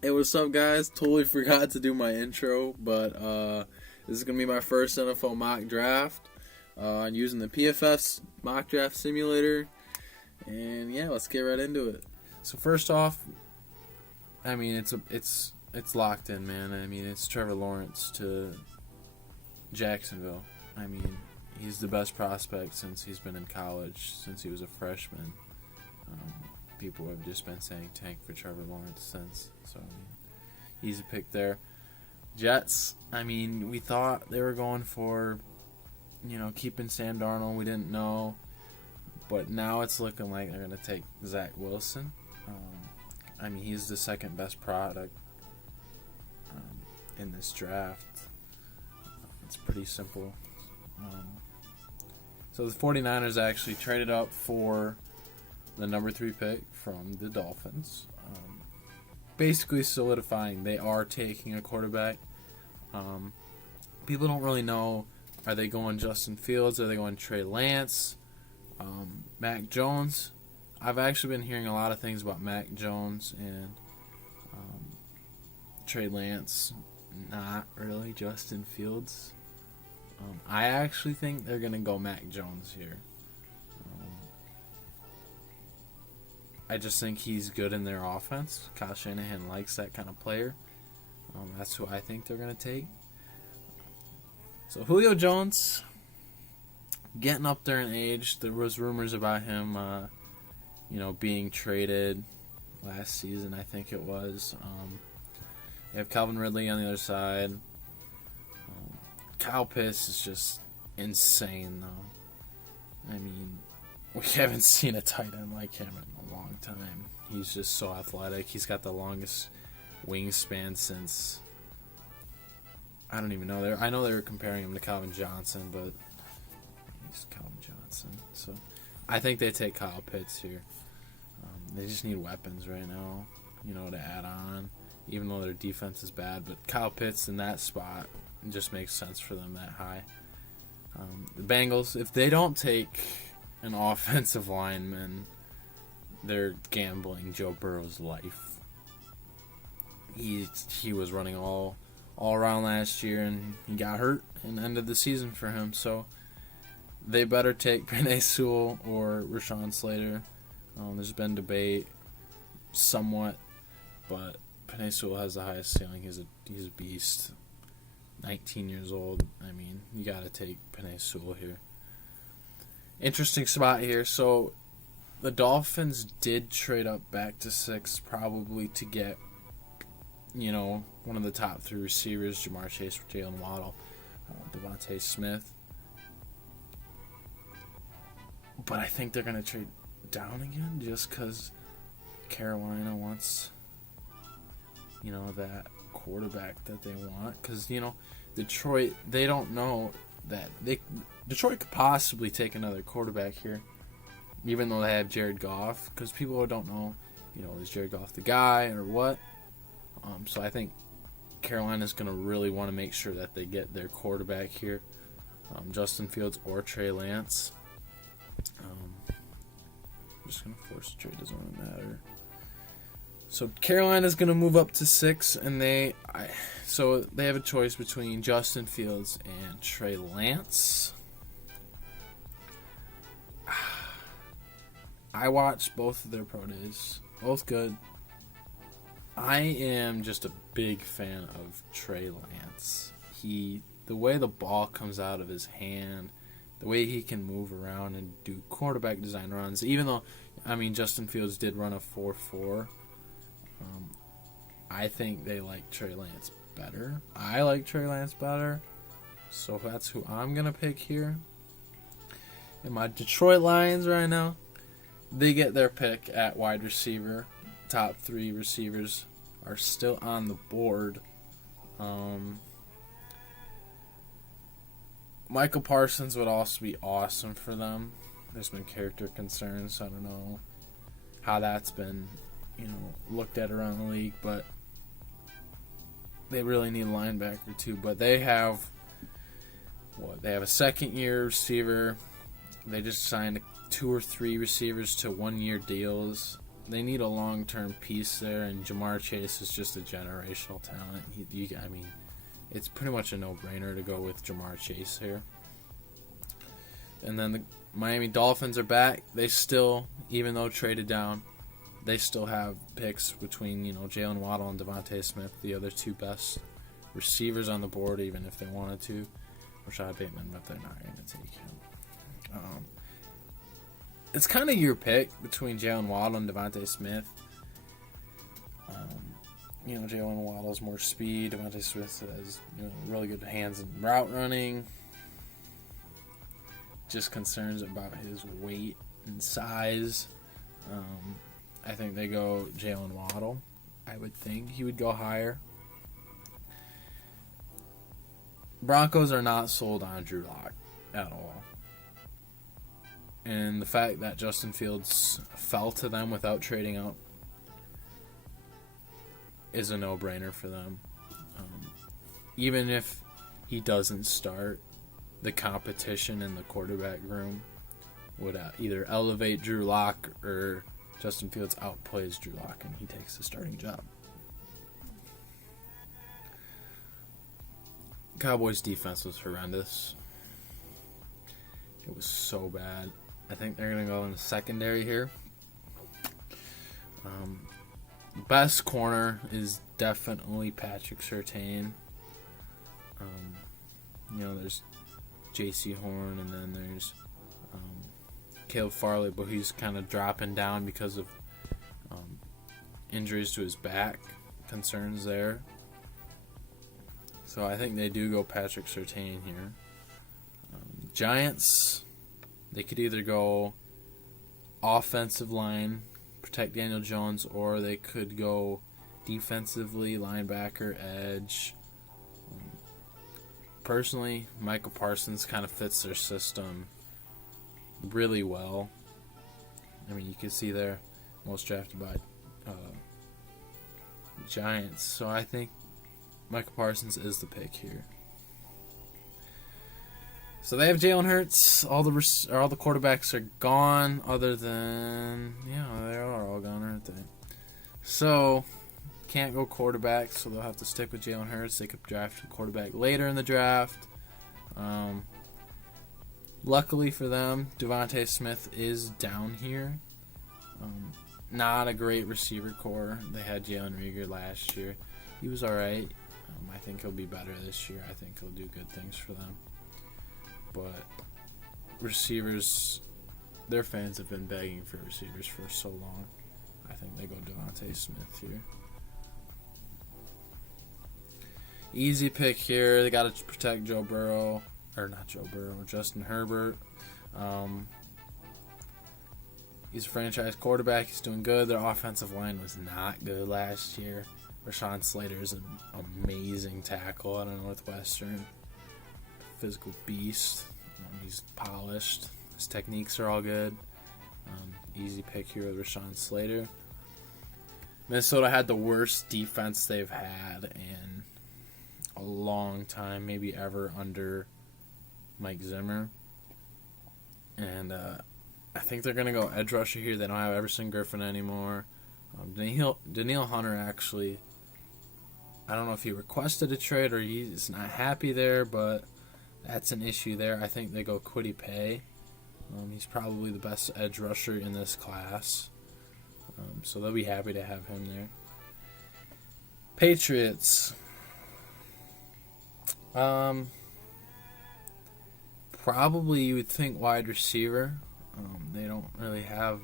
Hey, what's up, guys? Totally forgot to do my intro, but this is gonna be my first NFL mock draft. I'm using the PFS mock draft simulator, and yeah, let's get right into it. So first off, I mean it's locked in, man. I mean it's Trevor Lawrence to Jacksonville. I mean he's the best prospect since he's been in college, since he was a freshman. Um, People have just been saying tank for Trevor Lawrence since. So I mean, easy pick there. Jets. I mean, we thought they were going for, keeping Sam Darnold. We didn't know, but now it's looking like they're going to take Zach Wilson. I mean, he's the second best product in this draft. It's pretty simple. So the 49ers actually traded up for the number 3 pick from the Dolphins. Basically solidifying they are taking a quarterback. People don't really know, are they going Justin Fields? Are they going Trey Lance? Mac Jones? I've actually been hearing a lot of things about Mac Jones and Trey Lance. Not really Justin Fields. I actually think they're going to go Mac Jones here. I just think he's good in their offense. Kyle Shanahan likes that kind of player. That's who I think they're going to take. So Julio Jones, getting up there in age. There was rumors about him, being traded last season, I think it was. You have Calvin Ridley on the other side. Kyle Pitts is just insane, though. I mean, we haven't seen a tight end like him in a long time. He's just so athletic. He's got the longest wingspan since, I don't even know. I know they were comparing him to Calvin Johnson, but he's Calvin Johnson. So I think they take Kyle Pitts here. They just need weapons right now, to add on, even though their defense is bad. But Kyle Pitts in that spot just makes sense for them that high. The Bengals, if they don't take an offensive lineman, they're gambling Joe Burrow's life. He was running all around last year, and he got hurt and ended the season for him. So they better take Penei Sewell or Rashawn Slater. There's been debate somewhat, but Penei Sewell has the highest ceiling. He's a beast. 19 years old. I mean, you got to take Penei Sewell here. Interesting spot here. So the Dolphins did trade up back to 6, probably to get, one of the top 3 receivers, Jamar Chase, Jalen Waddle, Devontae Smith. But I think they're going to trade down again just because Carolina wants, that quarterback that they want. Because, Detroit, they don't know that Detroit could possibly take another quarterback here, even though they have Jared Goff, because people don't know, is Jared Goff the guy or what? So I think Carolina's going to really want to make sure that they get their quarterback here, Justin Fields or Trey Lance. I'm just going to force the trade, doesn't really matter. So Carolina's going to move up to 6, and they have a choice between Justin Fields and Trey Lance. I watched both of their pro days. Both good. I am just a big fan of Trey Lance. The way the ball comes out of his hand, the way he can move around and do quarterback design runs, even though, Justin Fields did run a 4.4. I think they like Trey Lance better. I like Trey Lance better. So that's who I'm going to pick here. And my Detroit Lions right now, they get their pick at wide receiver. Top 3 receivers are still on the board. Michael Parsons would also be awesome for them. There's been character concerns. So I don't know how that's been, looked at around the league, but they really need a linebacker too. But they have They have a second-year receiver. They just signed 2 or 3 receivers to 1-year deals. they need a long-term piece there, and Jamar Chase is just a generational talent. It's pretty much a no-brainer to go with Jamar Chase here. And then the Miami Dolphins are back. They still, even though traded down, they still have picks between, Jalen Waddle and Devontae Smith, the other two best receivers on the board, even if they wanted to. Rashad Bateman, but they're not going to take him. It's kind of your pick between Jalen Waddle and Devontae Smith. Jalen Waddle has more speed. Devontae Smith has really good hands and route running. Just concerns about his weight and size. I think they go Jalen Waddle. I would think he would go higher. Broncos are not sold on Drew Lock at all. And the fact that Justin Fields fell to them without trading up is a no-brainer for them. Even if he doesn't start, the competition in the quarterback room would either elevate Drew Lock or Justin Fields outplays Drew Lock and he takes the starting job. Cowboys' defense was horrendous. It was so bad. I think they're going to go in the secondary here. Best corner is definitely Patrick Surtain. There's J.C. Horn, and then there's Caleb Farley, but he's kind of dropping down because of injuries to his back, concerns there. So I think they do go Patrick Surtain here. Giants, they could either go offensive line, protect Daniel Jones, or they could go defensively, linebacker, edge. Personally, Michael Parsons kind of fits their system really well. You can see there, most drafted by Giants. So I think Michael Parsons is the pick here. So they have Jalen Hurts. All the quarterbacks are gone, other than they are all gone, aren't they? So can't go quarterback, so they'll have to stick with Jalen Hurts. They could draft a quarterback later in the draft. Luckily for them, Devontae Smith is down here. Not a great receiver core. They had Jalen Reagor last year. He was all right. I think he'll be better this year. I think he'll do good things for them. But receivers, their fans have been begging for receivers for so long. I think they go Devontae Smith here. Easy pick here. They got to protect Justin Herbert. He's a franchise quarterback. He's doing good. Their offensive line was not good last year. Rashawn Slater is an amazing tackle out of Northwestern. Physical beast. He's polished. His techniques are all good. Easy pick here with Rashawn Slater. Minnesota had the worst defense they've had in a long time, maybe ever, under Mike Zimmer. And I think they're going to go edge rusher here. They don't have Everson Griffin anymore. Daniil Hunter actually, I don't know if he requested a trade or he's not happy there, but that's an issue there. I think they go Kwity Paye. He's probably the best edge rusher in this class. So they'll be happy to have him there. Patriots. Probably you would think wide receiver. They don't really have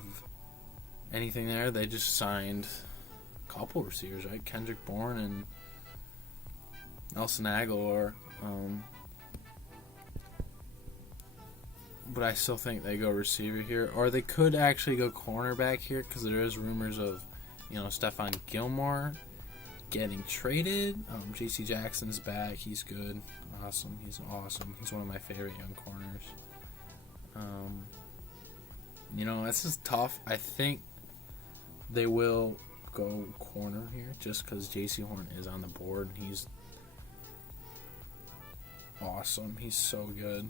anything there. They just signed a couple receivers, right? Kendrick Bourne and Nelson Aguilar. But I still think they go receiver here. Or they could actually go cornerback here because there is rumors of, Stephon Gilmore getting traded. J.C. Jackson's back. He's good. Awesome. He's awesome. He's one of my favorite young corners. This is tough. I think they will go corner here just because J.C. Horn is on the board. He's awesome. He's so good,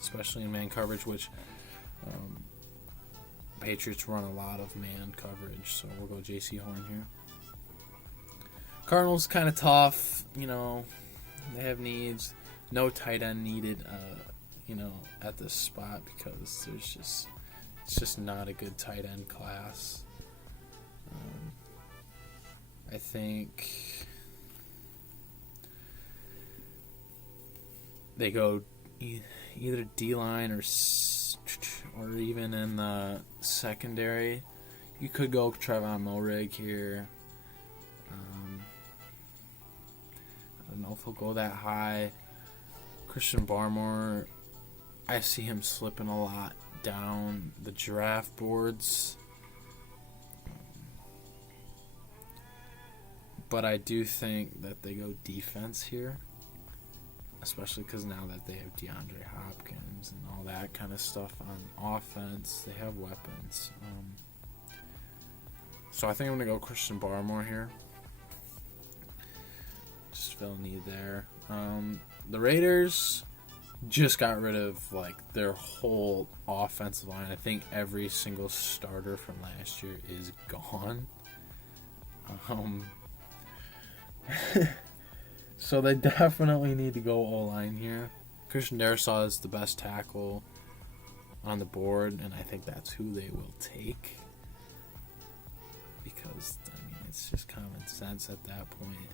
especially in man coverage, which Patriots run a lot of man coverage, so we'll go J.C. Horn here. Cardinals kind of tough, they have needs. No tight end needed, at this spot because it's just not a good tight end class. I think they go either D-line or even in the secondary. You could go Trevon Moehrig here. I don't know if he'll go that high. Christian Barmore, I see him slipping a lot down the draft boards. But I do think that they go defense here, especially because now that they have DeAndre Hopkins and all that kind of stuff on offense, they have weapons. So I think I'm going to go Christian Barmore here. Just fill a need there. The Raiders just got rid of their whole offensive line. I think every single starter from last year is gone. So they definitely need to go O-line here. Christian Darrisaw is the best tackle on the board, and I think that's who they will take. Because, it's just common sense at that point.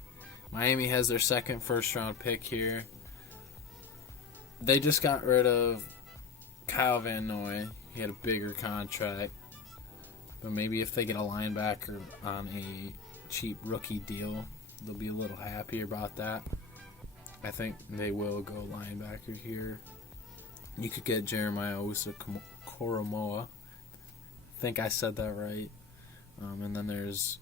Miami has their second first-round pick here. They just got rid of Kyle Van Noy. He had a bigger contract. But maybe if they get a linebacker on a cheap rookie deal, they'll be a little happier about that. I think they will go linebacker here. You could get Jeremiah Owusu-Koramoah. I think I said that right. And then there's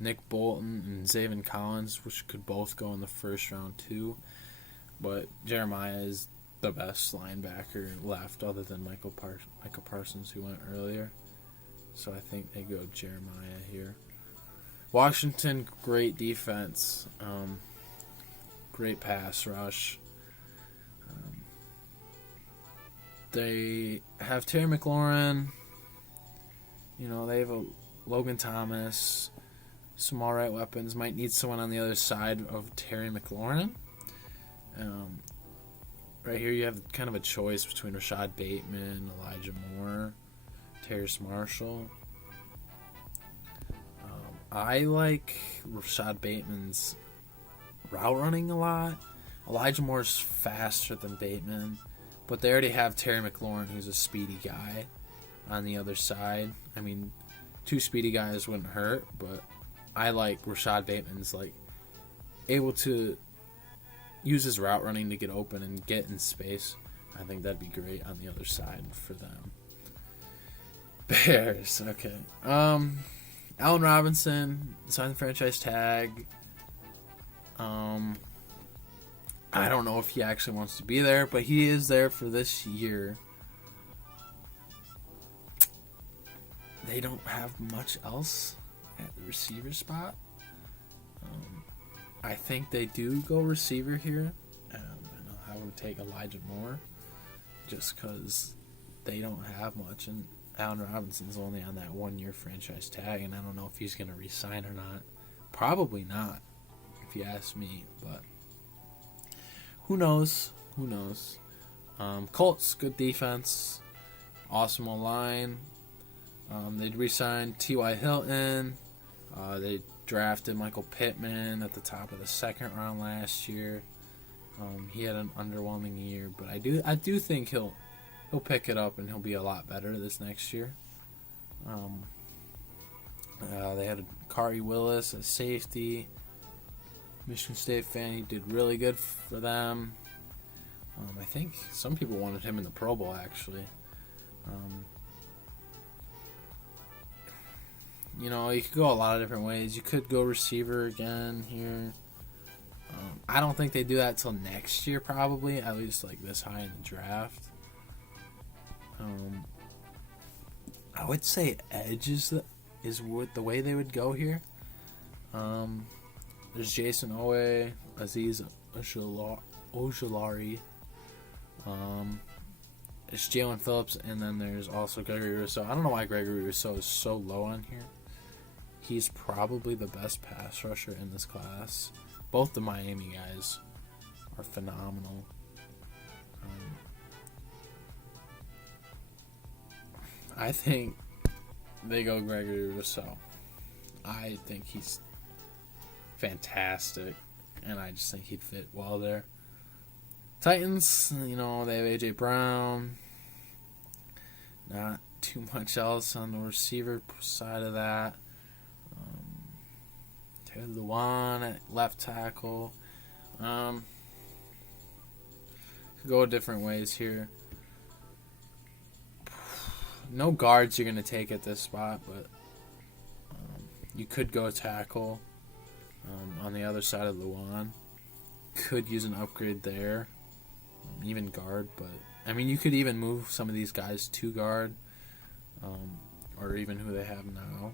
Nick Bolton and Zaven Collins, which could both go in the first round too. But Jeremiah is the best linebacker left other than Michael Parsons, who went earlier. So I think they go Jeremiah here. Washington, great defense. Great pass rush. They have Terry McLaurin. They have a Logan Thomas. Some alright weapons. Might need someone on the other side of Terry McLaurin. Right here you have kind of a choice between Rashad Bateman, Elijah Moore, Terrace Marshall. I like Rashad Bateman's route running a lot. Elijah Moore's faster than Bateman, but they already have Terry McLaurin, who's a speedy guy, on the other side. Two speedy guys wouldn't hurt, but I like Rashad Bateman's able to use his route running to get open and get in space. I think that'd be great on the other side for them. Bears, okay. Allen Robinson signed the franchise tag. I don't know if he actually wants to be there, but he is there for this year. They don't have much else at the receiver spot. I think they do go receiver here, and I'll have them take Elijah Moore, just because they don't have much, and Allen Robinson's only on that 1-year franchise tag, and I don't know if he's going to re-sign or not. Probably not, if you ask me, but who knows? Colts, good defense, awesome O-line. They re-signed T.Y. Hilton. They drafted Michael Pittman at the top of the second round last year. He had an underwhelming year, but I do think he'll pick it up and he'll be a lot better this next year. They had Kari Willis as safety. Michigan State fan, he did really good for them. I think some people wanted him in the Pro Bowl, actually. You could go a lot of different ways. You could go receiver again here. I don't think they do that till next year, probably, at least this high in the draft. I would say edge is what the way they would go here. There's Jason Owe, Aziz Ojulari. It's Jalen Phillips, and then there's also Gregory Rousseau. I don't know why Gregory Rousseau is so low on here. He's probably the best pass rusher in this class. Both the Miami guys are phenomenal. I think they go Gregory Rousseau. I think he's fantastic, and I just think he'd fit well there. Titans, they have A.J. Brown. Not too much else on the receiver side of that. Taylor Lewan at left tackle. Could go different ways here. No guards you're going to take at this spot, but you could go tackle on the other side of Lewan. Could use an upgrade there. Even guard, but you could even move some of these guys to guard, or even who they have now.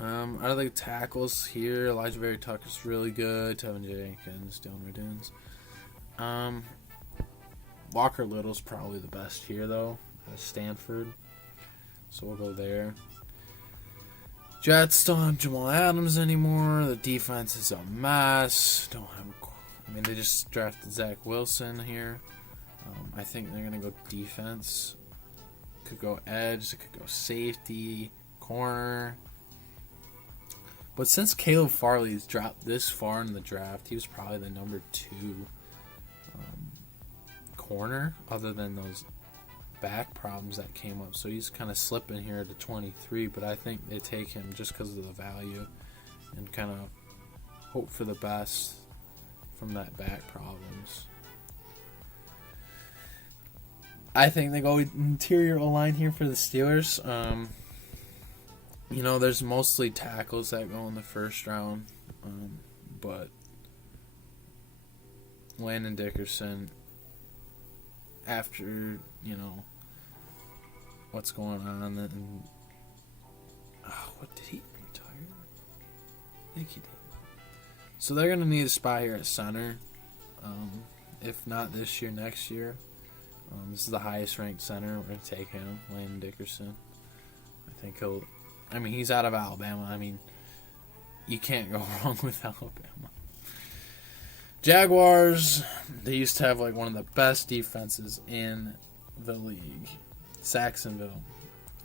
Out of the tackles here, Elijah Vera Tucker's really good. Tevin Jenkins, Dylan Raduns. Walker Little's probably the best here, though, at Stanford. So we'll go there. Jets don't have Jamal Adams anymore. The defense is a mess. They just drafted Zach Wilson here. I think they're going to go defense. Could go edge. It could go safety, corner. But since Caleb Farley's dropped this far in the draft, he was probably the number 2 corner, other than those back problems that came up. So he's kind of slipping here to 23, but I think they take him just because of the value and kind of hope for the best from that back problems. I think they go interior O-line here for the Steelers. There's mostly tackles that go in the first round, but Landon Dickerson, after, what's going on, and what did he retire? I think he did. So they're going to need a spot here at center. If not this year, next year. This is the highest ranked center. We're going to take him, Landon Dickerson. I think he's out of Alabama. You can't go wrong with Alabama. Jaguars, they used to have one of the best defenses in the league. Saxonville.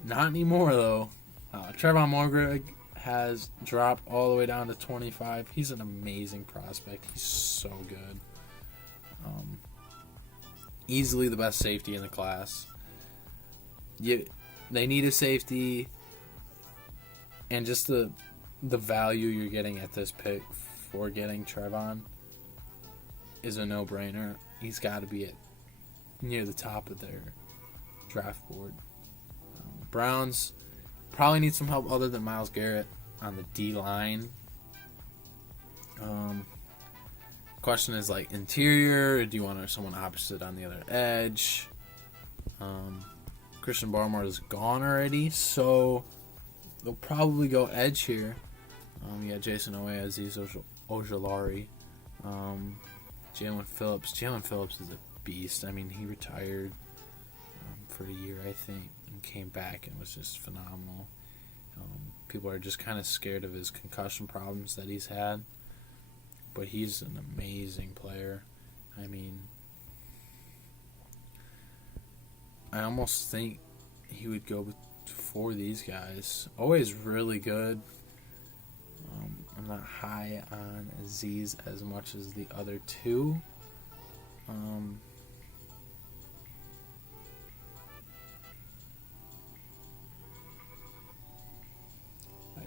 Not anymore, though. Trevon Moehrig has dropped all the way down to 25. He's an amazing prospect. He's so good. Easily the best safety in the class. They need a safety, and just the value you're getting at this pick for getting Trevon is a no-brainer. He's got to be near the top of their draft board. Browns probably need some help other than Myles Garrett on the D-line. Question is interior, or do you want someone opposite on the other edge? Christian Barmore is gone already, so they'll probably go edge here. Jason Owe, Aziz Ojulari, Jalen Phillips. Jalen Phillips is a beast. He retired for a year, I think, and came back and was just phenomenal. People are just kind of scared of his concussion problems that he's had, but he's an amazing player. I almost think he would go for these guys. Always really good. I'm not high on Aziz as much as the other two. I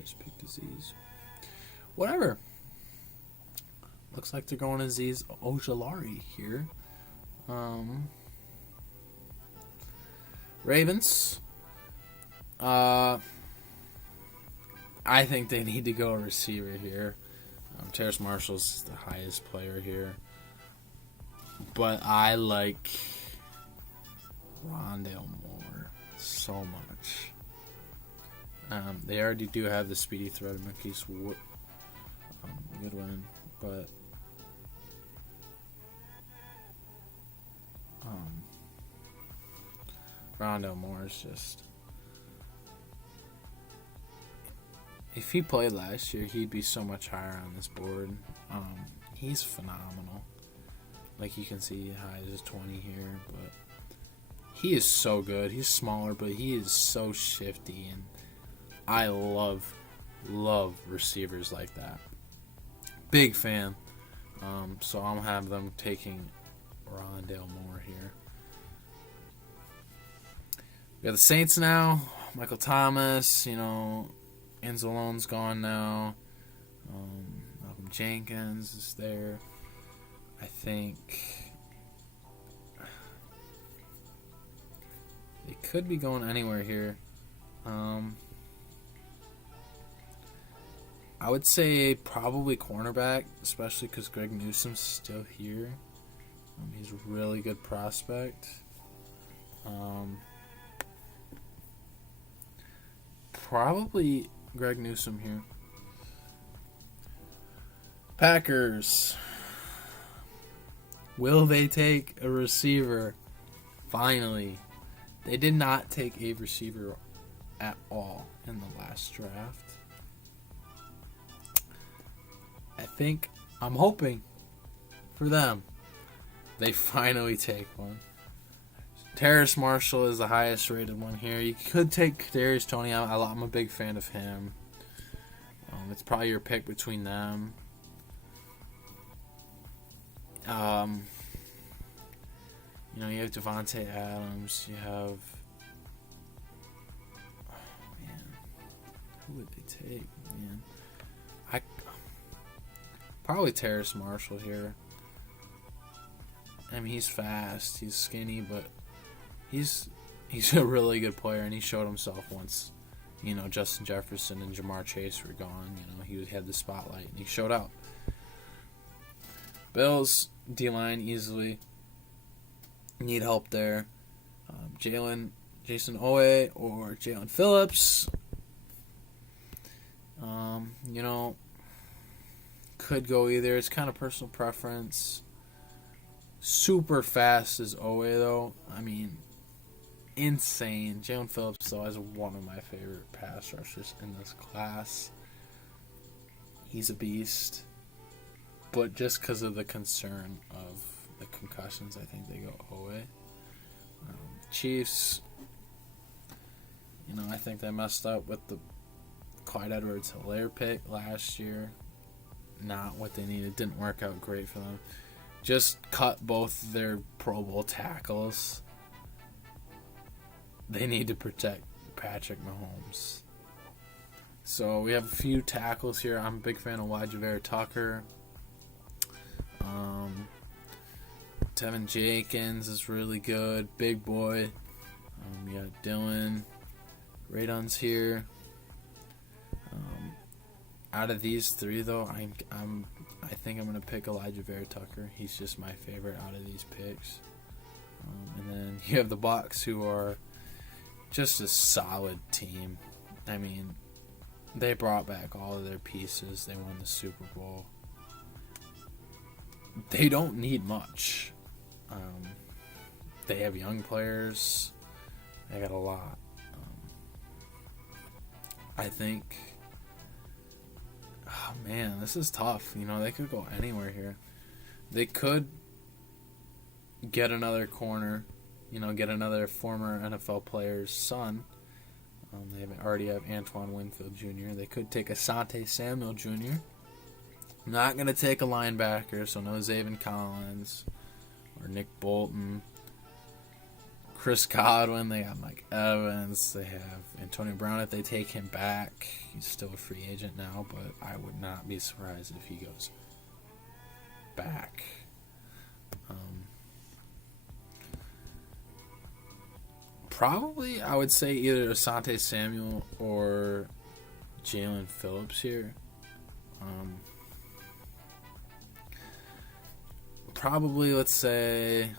just picked Aziz. Whatever. Looks like they're going Aziz Ojulari here. Ravens. I think they need to go a receiver here. Terrace Marshall's the highest player here. But I like Rondale Moore so much. They already do have the speedy threat of Marquise Goodwin, but Um, Rondale Moore is just... If he played last year, he'd be so much higher on this board. He's phenomenal. Like you can see, high as 20 here, but he is so good. He's smaller, but he is so shifty, and I love receivers like that. Big fan. So I'll have them taking Rondale Moore here. We got the Saints now. Michael Thomas, Anzalone's gone now. Malcolm Jenkins is there. I think they could be going anywhere here. I would say probably cornerback, especially because Greg Newsome's still here. He's a really good prospect. Probably Greg Newsome here. Packers. Will they take a receiver? Finally. They did not take a receiver at all in the last draft. I'm hoping for them. They finally take one. Terrace Marshall is the highest rated one here. You could take Kadarius Toney out. I'm a big fan of him. It's probably your pick between them. You have Devontae Adams. You have... Oh, man. Who would they take, man? Probably Terrace Marshall here. I mean, he's fast. He's skinny, but he's a really good player, and he showed himself once. Justin Jefferson and Jamar Chase were gone. He had the spotlight, and he showed out. Bills, D-line easily. Need help there. Jason Owe or Jalen Phillips. Could go either. It's kind of personal preference. Super fast is Owe, though. I mean, insane. Jalen Phillips, though, is one of my favorite pass rushers in this class. He's a beast. But just because of the concern of the concussions, I think they go Owe. Chiefs, I think they messed up with the Clyde Edwards-Helaire pick last year. Not what they needed. Didn't work out great for them. Just cut both their Pro Bowl tackles. They need to protect Patrick Mahomes. So we have a few tackles here. I'm a big fan of Elijah Vera Tucker. Tevin Jenkins is really good. Big boy. We got Dylan Radunz here. Out of these three, though, I think I'm gonna pick Elijah Vera Tucker. He's just my favorite out of these picks. And then you have the Bucs, who are just a solid team. I mean, they brought back all of their pieces. They won the Super Bowl. They don't need much. They have young players. They got a lot. I think... Oh, man, this is tough. They could go anywhere here. They could get another corner, get another former NFL player's son. They already have Antoine Winfield Jr. They could take Asante Samuel Jr. Not going to take a linebacker, so no Zaven Collins or Nick Bolton. Chris Godwin, they got Mike Evans, they have Antonio Brown if they take him back. He's still a free agent now, but I would not be surprised if he goes back. Probably, I would say either Asante Samuel or Jalen Phillips here. Probably, let's say...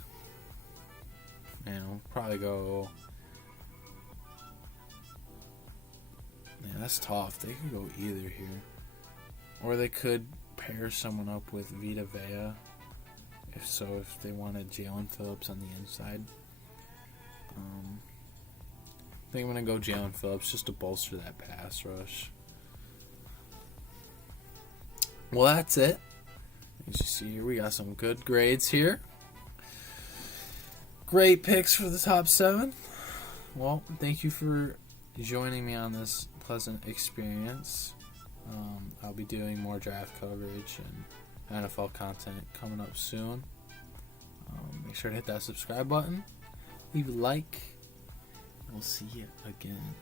probably go... Man, that's tough. They could go either here. Or they could pair someone up with Vita Vea If they wanted Jalen Phillips on the inside, I think I'm going to go Jalen Phillips just to bolster that pass rush. Well, that's it. As you see here, we got some good grades here. Great picks for the top 7. Well, thank you for joining me on this pleasant experience. I'll be doing more draft coverage and NFL content coming up soon. Make sure to hit that subscribe button, leave a like, and we'll see you again.